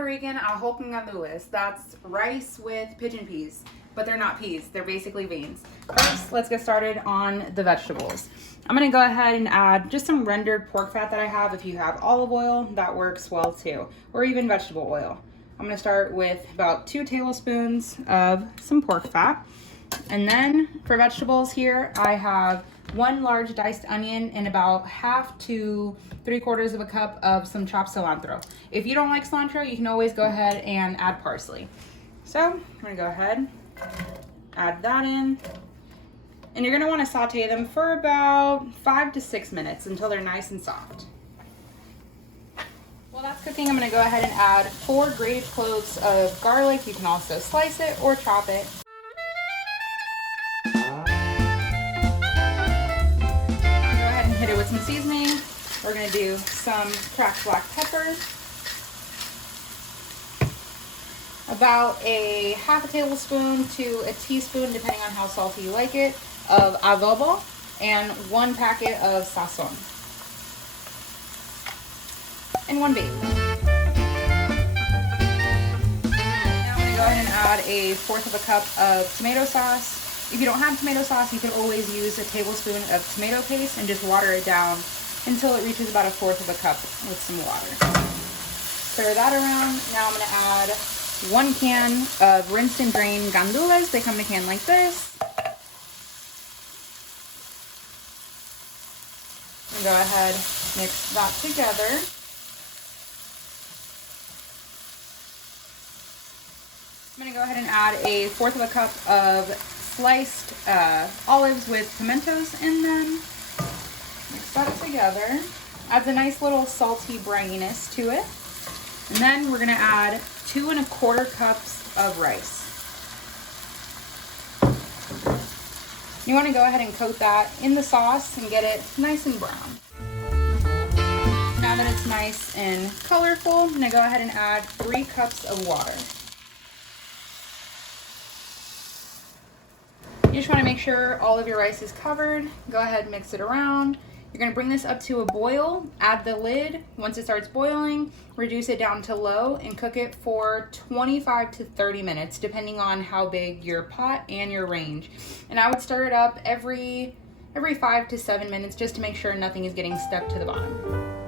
Puerto Rican arroz con gandules. That's rice with pigeon peas, but they're not peas. They're basically beans. First, let's get started on the vegetables. I'm gonna go ahead and add just some rendered pork fat that I have. If you have olive oil, that works well too, or even vegetable oil. I'm gonna start with about 2 tablespoons of some pork fat. And then for vegetables here, I have 1 large diced onion and about 1/2 to 3/4 of a cup of some chopped cilantro. If you don't like cilantro, you can always go ahead and add parsley. So I'm gonna go ahead, add that in. And you're gonna wanna saute them for about 5 to 6 minutes until they're nice and soft. While that's cooking, I'm gonna go ahead and add 4 grated cloves of garlic. You can also slice it or chop it. Hit it with some seasoning. We're gonna do some cracked black pepper, about a 1/2 tablespoon to a teaspoon, depending on how salty you like it, of adobo, and 1 packet of sazon, and 1 baby. Now I'm gonna go ahead and add a 1/4 of a cup of tomato sauce. If you don't have tomato sauce, you can always use a tablespoon of tomato paste and just water it down until it reaches about a 1/4 of a cup with some water. Stir that around. Now I'm gonna add 1 can of rinsed and drained gandules. They come in a can like this. And go ahead, mix that together. I'm gonna go ahead and add a 1/4 of a cup of sliced olives with pimentos in them. Mix that together. Adds a nice little salty brininess to it. And then we're gonna add 2 1/4 cups of rice. You wanna go ahead and coat that in the sauce and get it nice and brown. Now that it's nice and colorful, I'm gonna go ahead and add 3 cups of water. You just want to make sure all of your rice is covered. Go ahead and mix it around. You're going to bring this up to a boil, add the lid. Once it starts boiling, reduce it down to low and cook it for 25 to 30 minutes, depending on how big your pot and your range. And I would stir it up every 5 to 7 minutes just to make sure nothing is getting stuck to the bottom.